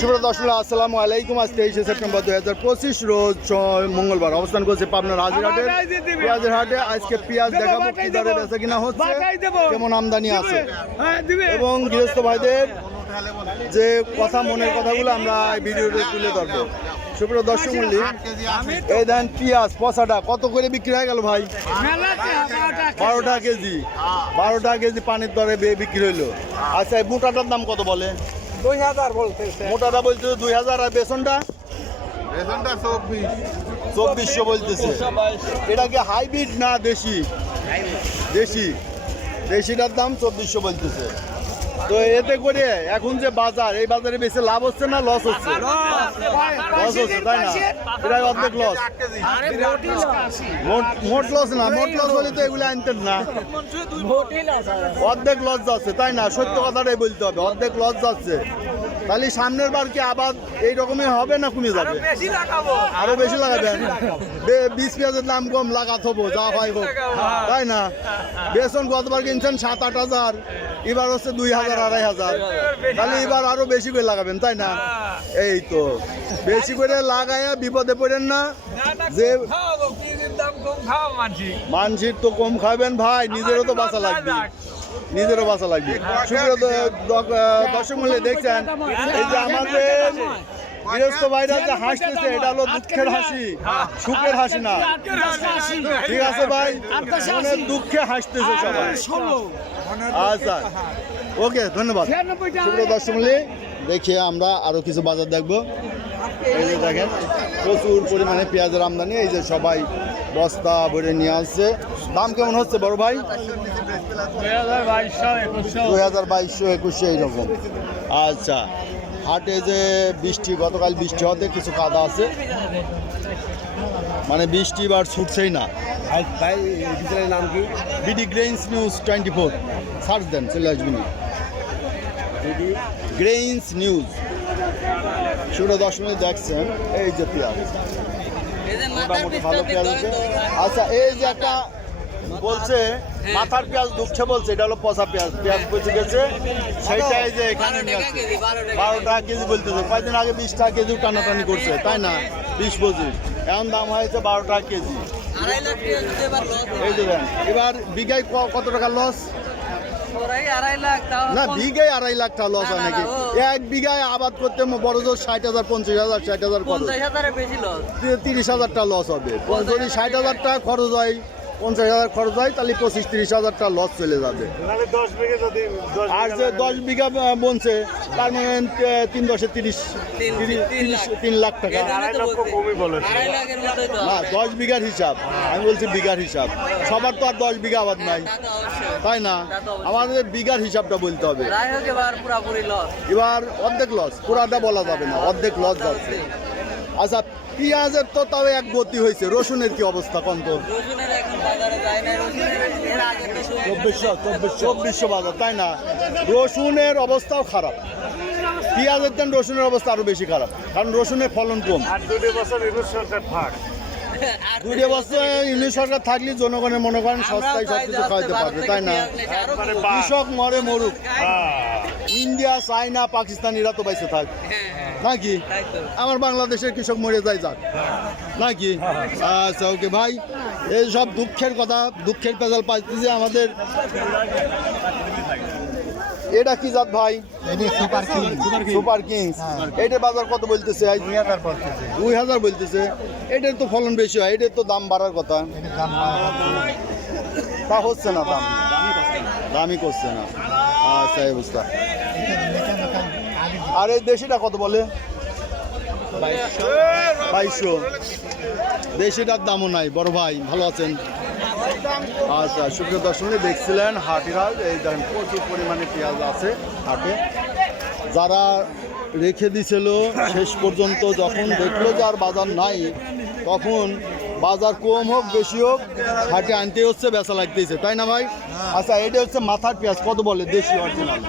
সুপ্রিয় দর্শক আসসালামু আলাইকুম। আজ 23 সেপ্টেম্বর 2025 রোজ মঙ্গলবার অবস্থান করছে পাবনার হাজিরহাটে পেঁয়াজের হাটে। আজকে পেঁয়াজ দেখাবো কি দরে বেচা কিনা হচ্ছে, কেমন আমদানি আছে এবং গৃহস্থ ভাইদের যে কথা মনের কথাগুলো আমরা এই ভিডিওতে তুলে ধরবো। সুপ্রিয় দর্শক মূল্য এই দেন পেঁয়াজ পচাটা কত করে বিক্রি হয়ে গেল ভাই? 12 টাকা কেজি। 12 টাকা কেজি পানির দরে বিক্রি হইলো। আচ্ছা এই মোটাটার দাম কত বলে? 2000 বলতেছে। মোটাটা বলছে 2000 আর বেসনটা 2400 বলতেছে। এটা কি হাইব্রিড না দেশি? দেশিটার দাম 2400 বলতেছে। তো এতে করে এখন যে বাজার, এই বাজারে বেশি লাভ হচ্ছে না লস হচ্ছে? লস হচ্ছে, তাই না? প্রায় অর্ধেক লস। মোট লস না, মোট লস হলে তো এগুলো আনতেন না। অর্ধেক লস যাচ্ছে, তাই না? সত্য কথাটাই বলতে হবে, অর্ধেক লস যাচ্ছে। তাহলে সামনের বার কি আবার এইরকমই হবে না কমে যাবে? আরো বেশি লাগাবেন। বীজ পেঁয়াজের দাম কম লাগাত হবো, যা হয় হোক, তাই না? বেসন গতবার কিনছেন 7-8 হাজার, এবার হচ্ছে 2000-2500। তাহলে এবার আরো বেশি করে লাগাবেন, তাই না? এই তো বেশি করে লাগাইয়া বিপদে পড়েন না। যে মানসির তো কম খাবেন ভাই, নিজেরও তো বাঁচা লাগবে, নিজেরও বাঁচা লাগবে। দর্শক মূল্যে দেখছেন এই যে আমাদের গৃহস্থ ভাইরা যে হাসতেছে, এটা হলো দুঃখের হাসি, সুখের হাসি না। ঠিক আছে ভাই, মনের দুঃখে হাসতেছে সবাই। আচ্ছা ওকে, ধন্যবাদ। সুপ্রিয় দর্শক মূল্যে দেখে আমরা আরো কিছু বাজার দেখবো। এই যে দেখেন প্রচুর পরিমাণে পেঁয়াজের আমদানি, এই যে সবাই বস্তা ভরে নিয়ে আসছে। দাম কেমন হচ্ছে বড় ভাই? 2200-2100 এইরকম। আচ্ছা, হাটে যে বৃষ্টি, গতকাল বৃষ্টি হতে কিছু কাদা আছে, মানে বৃষ্টি এবার ছুটছেই না। নাম কি? বিডি গ্রেইনস নিউজ 24 সার্চ দেন, চলে আসবেন গ্রেইনস নিউজ। সুপ্রিয় দর্শক দেখছেন এই যে পেঁয়াজ মোটামুটি ভালো পেঁয়াজ আছে। আচ্ছা এই যে একটা বলছে মাথার পেঁয়াজ দুঃখে বলছে, এটা হলো পচা পেঁয়াজ, পেঁয়াজ পচে গেছে সেইটাই যে এখানে 12 টাকা কেজি বলতেছে। কয়েকদিন আগে 20 টাকা কেজি টানাটানি করছে, তাই না? 20-25 এখন দাম হয়েছে 12 টাকা কেজি। এই যে দেন এবার বিঘায় কত টাকা লস? না বিঘায় 2.5 লাখ টাকা লস হয় নাকি? 1 বিঘায় আবাদ করতে বড় জোর 60,000 50,000 60,000 খরচ, 30,000 টাকা লস হবে। যদি 60,000 টাকা খরচ হয়, 50,000 খরচ হয়, তাহলে 25-30,000 টাকা লস চলে যাবে। আর যে 10 বিঘা বনছে তার মানে 3 লাখ টাকা না, 10 বিঘার হিসাব আমি বলছি, বিঘার হিসাব। সবার তো আর 10 বিঘা আবাদ নাই, তাই না? আমাদের বিঘার হিসাবটা বলতে হবে। এবার অর্ধেক লস, পুরাটা বলা যাবে না, অর্ধেক লস যাচ্ছে। আচ্ছা পেঁয়াজের তো তাও এক গতি হয়েছে, রসুনের কি অবস্থা কোন? তো 2400 বাজার, তাই না? রসুনের অবস্থাও খারাপ, পেঁয়াজের দেন রসুনের অবস্থা আরো বেশি খারাপ, কারণ রসুনের ফলন কম। 2 বছর ইউনিট সরকার থাক, 2 বছর ইউনিট সরকার থাকলে জনগণের মনে করেন সস্তায় সবকিছু খাইতে পারবে, তাই না? কৃষক মরে মরুক, ইন্ডিয়া চায়না পাকিস্তানিরা তো বাইসে থাক নাকি? আমার বাংলাদেশের কৃষক মরে যায় যাক নাকি? আচ্ছা ওকে ভাই, এই সব দুঃখের কথা, দুঃখের পেজাল পাইতেছে আমাদের। এটা কি জাত ভাই? Super kings. এটার বাজার কত বলতেছে? 2000 বলতেছে। এটার তো ফলন বেশি হয়, এটার তো দাম বাড়ার কথা, তা হচ্ছে না, দামই করছে না। আচ্ছা এই অবস্থা। আর এই দেশিটা কত বলে? 2200। দেশিটার দামও নাই। বড় ভাই ভালো আছেন? আচ্ছা সুপ্রিয় দর্শক দেখছিলেন হাটিরাজ, এই দেখেন প্রচুর পরিমাণে পেঁয়াজ আছে হাটে। যারা রেখে দিছিল শেষ পর্যন্ত যখন দেখলো যে আর বাজার নাই, তখন বাজার কম হোক বেশি হোক হাটে আনতে হচ্ছে, বেচা লাগতেছে, তাই না ভাই? আচ্ছা এটা হচ্ছে মাথার পেঁয়াজ, কত বলে? দেশি অরিজিনাল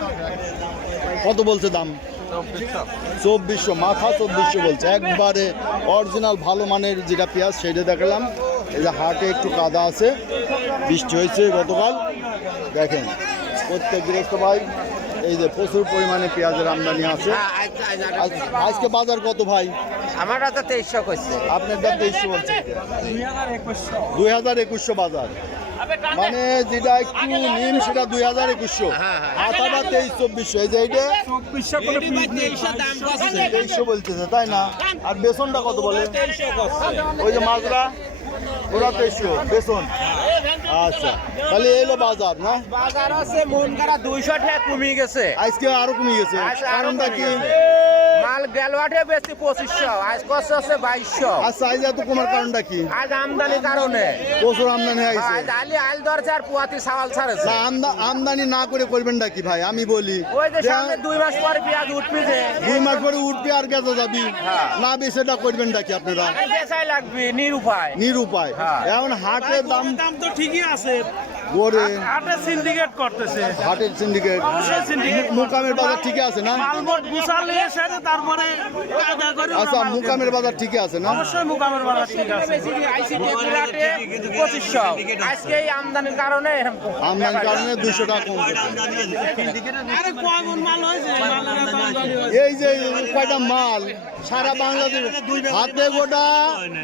কত বলছে দাম? 2400। মাথা 2400 বলছে, একবারে অরিজিনাল ভালো মানের যেটা পেঁয়াজ সেটা দেখালাম। এই যে হাটে একটু কাদা আছে, বৃষ্টি হয়েছে গতকাল, দেখেন প্রত্যেক গৃহস্থ ভাই এই যে প্রচুর পরিমাণে পেঁয়াজের আমদানি আছে। আজকে বাজার কত ভাই? আমার তো 2300 করছে। আপনার দাম 2300 বলছে, 2200 বাজার, মানে যেটা একটু নিম সেটা 2200, মাথাটা 2300-2400, এই যে এইটা 2300 বলতেছে তাই না? আর বেসনটা কত বলে? ওই যে মাজরা ওরা 2300 বেসন। আচ্ছা, তাহলে এলো বাজার না? বাজার আছে মন করা 200 টাকা কমে গেছে। আজকে আরো কমে গেছে, কারণটা কি? মাল গেলওয়াটে বেশি 2500, আজ কষ্ট আছে 2200। আচ্ছা, আজ এত কমার কারণটা কি? আজ আমদানির কারণে প্রচুর আমদানি হয়েছে। আজ আল দরজা আর পুয়াতি সাওয়াল ছাড়েছে। না, আমদানি না করে করবেনটা কি ভাই? আমি বলি ওই যে সামনে 2 মাস পরে পেঁয়াজ উঠবে, যে 2 মাস পরে উঠবে আর গেছে যাবি না, বেশিটা করবেনটা কি আপনারা? বেচাই লাগবে নিরুপায়। নিরুপায়। এখন হাটের দাম তো ঠিকই আছে, গড়ে হাটে সিন্ডিকেট করতেছে। হাটের সিন্ডিকেট, অবশ্যই syndicate মুকামের বাজার ঠিকই আছে না? মালমোট গুছালে সেটা তারপরে কায়দা করে আচ্ছা, মুকামের বাজার ঠিকই আছে না? অবশ্যই মুকামের বাজার ঠিক আছে। আইসি টেকুরাটে 2500, আজকে এই আমদানির কারণে আমদানির কারণে 200 টাকা কম করছে। আরে কয়মন মাল হয়েছে, মালের এত আমদানি হয়েছে। এই যে কয়টা মাল সারা বাংলাদেশ হাতে গোটা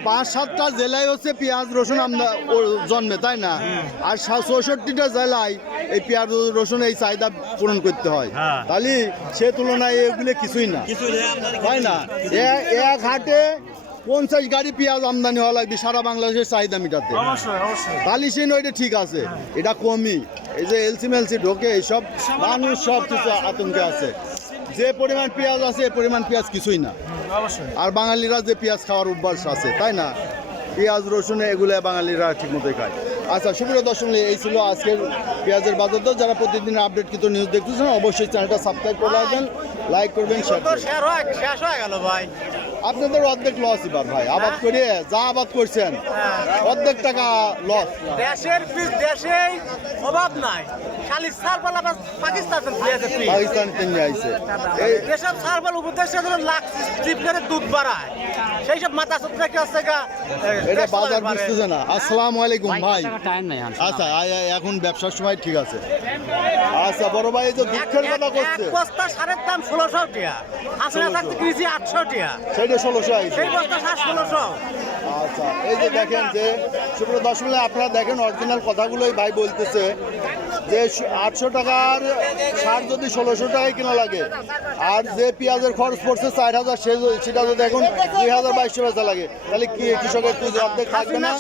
5-7টা জেলায় হচ্ছে পেঁয়াজ রসুন জন্মে তাই না? আর 64টা জেলায় এই পেঁয়াজ রসুন এই চাহিদা পূরণ করতে হয়। তাহলে সে তুলনায় এগুলো কিছুই না, তাই না? এক হাটে 50 গাড়ি পেঁয়াজ আমদানি হওয়া লাগবে সারা বাংলাদেশের চাহিদা মেটাতে। অবশ্যই অবশ্যই তাহলে সে ওইটা ঠিক আছে, এটা কমই। এই যে এলসি মেলসি ঢোকে এইসব মানুষ সব কিছু আতঙ্কে আছে। যে পরিমাণ পেঁয়াজ আছে এই পরিমাণ পেঁয়াজ কিছুই না। অবশ্যই আর বাঙালিরা যে পেঁয়াজ খাওয়ার অভ্যাস আছে তাই না, পেঁয়াজ রসুন এগুলো বাঙালিরা ঠিক মতোই খায়। আচ্ছা, সুপ্রিয় দর্শক, এই ছিল আজকের পেঁয়াজের বাজার দর। যারা প্রতিদিন আপডেট কিন্তু নিউজ দেখতেছেন অবশ্যই চ্যানেলটা সাবস্ক্রাইব করে রাখবেন, লাইক করবেন, শেয়ার করবেন। শেষ হয়ে গেল ভাই। আপনাদের অর্ধেক লস এবার ভাই, আবাদ করে যা আবাদ করছেন অর্ধেক টাকা লস। দেশেই অভাব নাই, খালি সারবাল আবার পাকিস্তান পাকিস্তান থেকে আইছে এই যেসব সারবাল উপদেশে লাখ চিপকারে দুধ বাড়ায়, সেই সব মাথা সুতরা কি হচ্ছে গা। এটা বাজার বুঝতেছে না। আসসালামু আলাইকুম ভাই। টাইম নাই। আচ্ছা, এখন ব্যবসার সময় ঠিক আছে। আচ্ছা বড় ভাই, এই যে দুঃখের কথা করছে, এক বস্তা সারের দাম 1600 টাকা, আসলে থাকতে কিনেছি 800 টাকা, সেইটা 1600 আইছে। সেই বস্তা সার 1600। আচ্ছা, এই যে দেখেন যে সুপ্রিয় দর্শক, আপনারা দেখেন অরিজিনাল কথাগুলোই ভাই বলতেছে যে 800 টাকার সার যদি 1600 টাকায় কেনা লাগে, আর যে পেঁয়াজের খরচ পড়ছে 4000, সেটা যদি এখন 2200 বেচা লাগে, তাহলে কি কৃষকের পুঁজি অর্ধেক থাকবে না?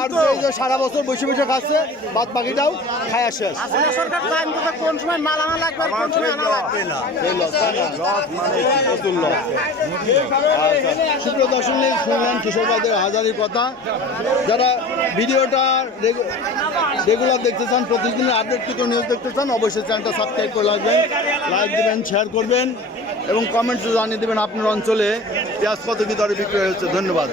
আর যে এই যে সারা বছর বসে বসে খাচ্ছে, বাদ বাকিটাও খায়া শেষ। আসলে সরকার জানতো যে কোন সময় মাল আনা লাগবে আর কোন সময় আনা লাগবে না। এই লস, তাই না? লস মানে প্রচুর লস। আচ্ছা, সুপ্রিয় দর্শক, শুনলেন কৃষক ভাইদের হাজারির কথা। যারা ভিডিওটা রেগুলার দেখতে চান, প্রতিদিনের আপডেট কিন্তু নিউজ দেখতে চান, অবশ্যই চ্যানেলটা সাবস্ক্রাইব করে রাখবেন, লাইক দেবেন, শেয়ার করবেন এবং কমেন্টসে জানিয়ে দেবেন আপনার অঞ্চলে পেঁয়াজ কত কি দরে বিক্রয় হচ্ছে। ধন্যবাদ।